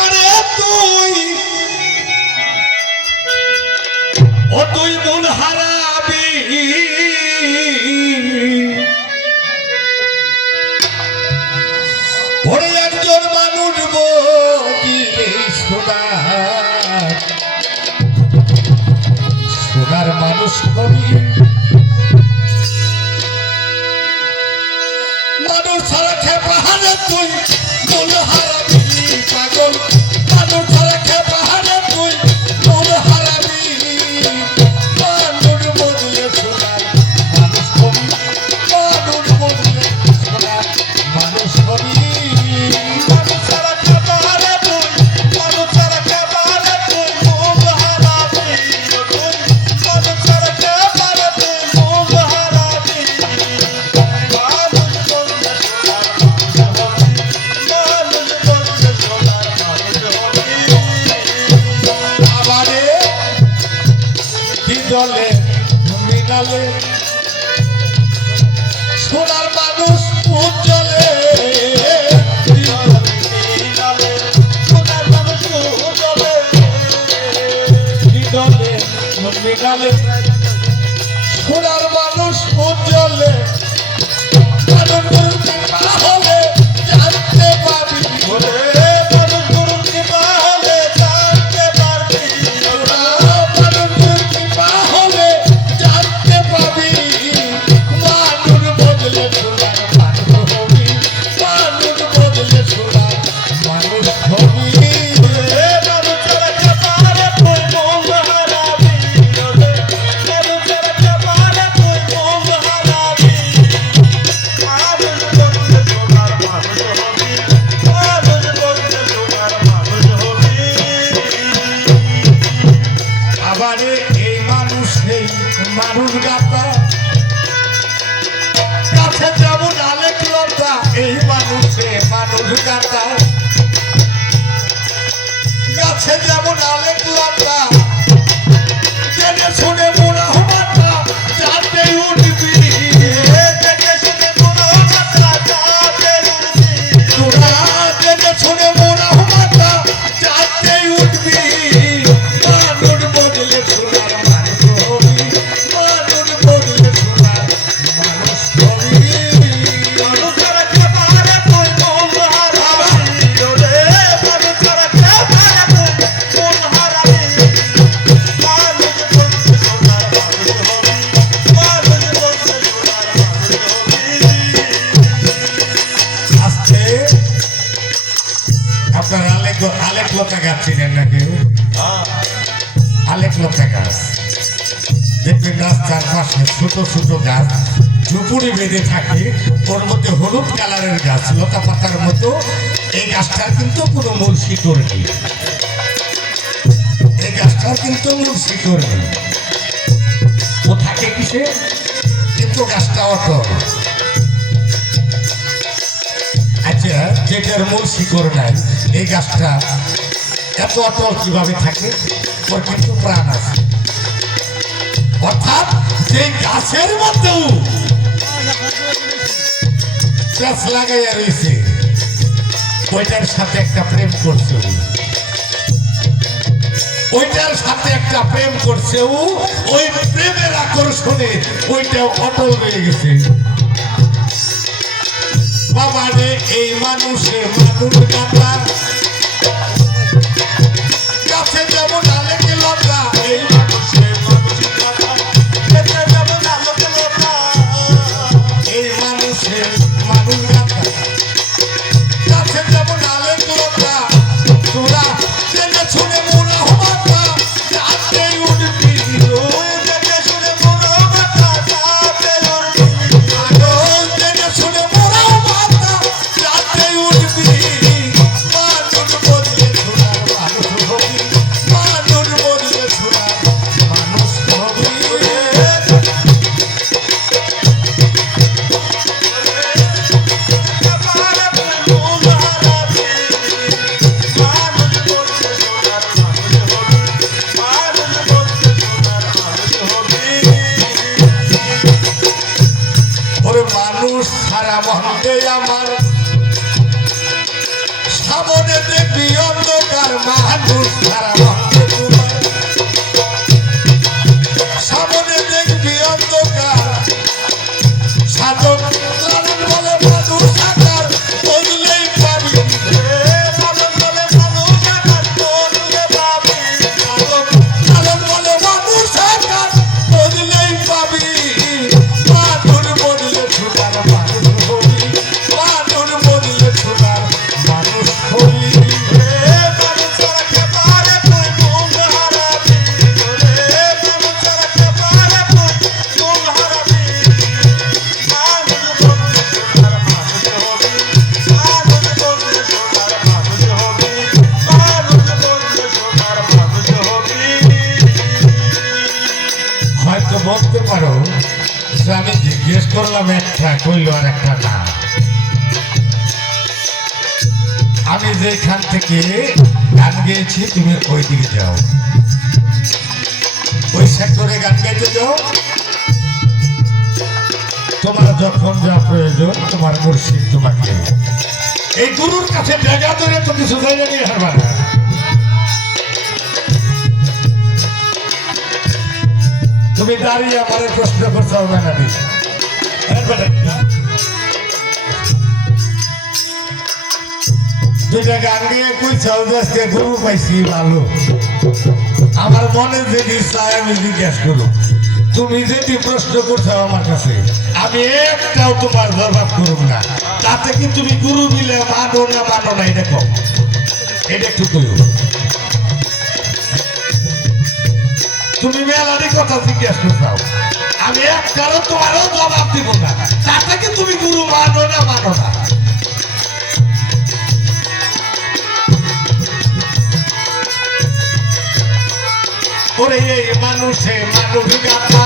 আরে তুই ও তুই মন হারাবি ওরে একজন মানুষ বলিলে সোনার মানুষ কবি মানুষ ছাড়া খেপা হারে তুই মন হারাবি পাগল মানুষ ছাড়া খেপা হারে তুই মন হারাবি মানুষ বললে সোনার মানুষ কবি মানুষ বললে সোনার মানুষ কবি মানুষ ছাড়া খেপা হারে তুই মানুষ ছাড়া খেপা হারে তুই মন হারাবি মানুষ ছাড়া খেপা হারে তুই মন হারাবি দলে মিনালে সোনার মানুষ উজ্জ্বলে সোনার মানুষ উজ্জ্বলে দলে মিনালে সোনার মানুষ উজ্জ্বলে হলে জানতে পারবি মানুষ গাতা কাছে যেমন আলেক লতা এই মানুষে মানুষ গাতা গাছে যেমন আলেক লতা জেনে শুনে মোরা হমাতা যাতে উঠবি জেনে শুনে মোরা হমাতা যাতে উঠবি তোরা জেনে শুনে মোরা হমাতা যাতে উঠবি মানুষ বদলে সোনার মানুষ হবি আলেক লতা গাছ চিনেন না কেউ আলেক লতা গাছ দেখবেন রাস্তার পাশে ছোট ছোট গাছ ঝুপুরি বেঁধে থাকে ওর মধ্যে হলুদ কালারের গাছ লতা পাতার মতো এই গাছটার কিন্তু কোনো মূল শিকড় নেই এই গাছটার কিন্তু মূল শিকড় নেই ও থাকে কিসে কিন্তু গাছটা অটল আচ্ছা যেটার মূল শিকড় নাই এই গাছটা এত অটল কিভাবে থাকে ওর কিন্তু প্রাণ আছে অর্থাৎ যে গাছের মধ্যেও গাছ লাগাইয়া রয়েছে ওইটার সাথে একটা প্রেম করছে ওইটার সাথে একটা প্রেম করছে ওই প্রেমের আকর্ষণে ওইটা অটল রয়ে গেছে বাবা রে এই মানুষে মানুষ গাতা গাছে যেমন আলেক লতা এই মানুষে মানুষ গাতা গাছে যেমন আলেক লতা এই মানুষে মানুষ গাতা গাছে যেমন আলেক লতা তোরা জেনে শুনে মোরা হমাতা যাতে উঠবি জেনে শুনে মোরা হমাতা যাতে উঠবি জেনে শুনে মোরা হমাতা যাতে উঠবি মানুষ বদলে সোনার মানুষ হবি মানুষ বদলে সোনার মানুষ হবি মানুষ সারা মহকে আমার সামনে দেখবি অন্ধকার মানুষ সারা ভক্ত তোমার সামনে দেখবি অন্ধকার সাধক লালন বলে মানুষ সাকার বললেই পাবি লালন বলে মানুষ সাকার বললে পাবি লালন বলে মানুষ সাকার বললেই পাবি মানুষ বললে ছোটার মানুষ হবি মানুষ বললে ছোটার মানুষ হবি মানুষ রাখে পারে তুই মন হারাবি মানুষ রাখে পারে তুই মন হারাবি হয়তো বলতে পারো যে আমি জিজ্ঞেস করলাম একটা কইল আর একটা না আমি যেখান থেকে গান গেয়েছি তুমি ওই দিকে যাও ওই সেক্টরে গান গাইতে যাও তোমার যখন যা প্রয়োজন তোমার মুর্শিদ তোমাকে এই গুরুর কাছে জায়গা ধরে তো কিছু জায়গা নিয়ে হারবা না তুমি দাঁড়িয়ে আমার প্রশ্ন করতে হবে না দুইটা গান গিয়ে কইছাও যে আজকে গুরু পাইছি ভালো আমার মনে যেটি চাই আমি জিজ্ঞেস করো তুমি যেটি প্রশ্ন করছো আমার কাছে আমি একটাও তোমার জবাব করুম না তাতে কি তুমি গুরু মিলে মানো না এটা কম এটা একটু কইও তুমি মেলারই কথা জিজ্ঞেস করছো আমি একটারও তোমারও জবাব দিব না তাতে কি তুমি গুরু মানো না ওরে এই মানুষে মানুষ গাথা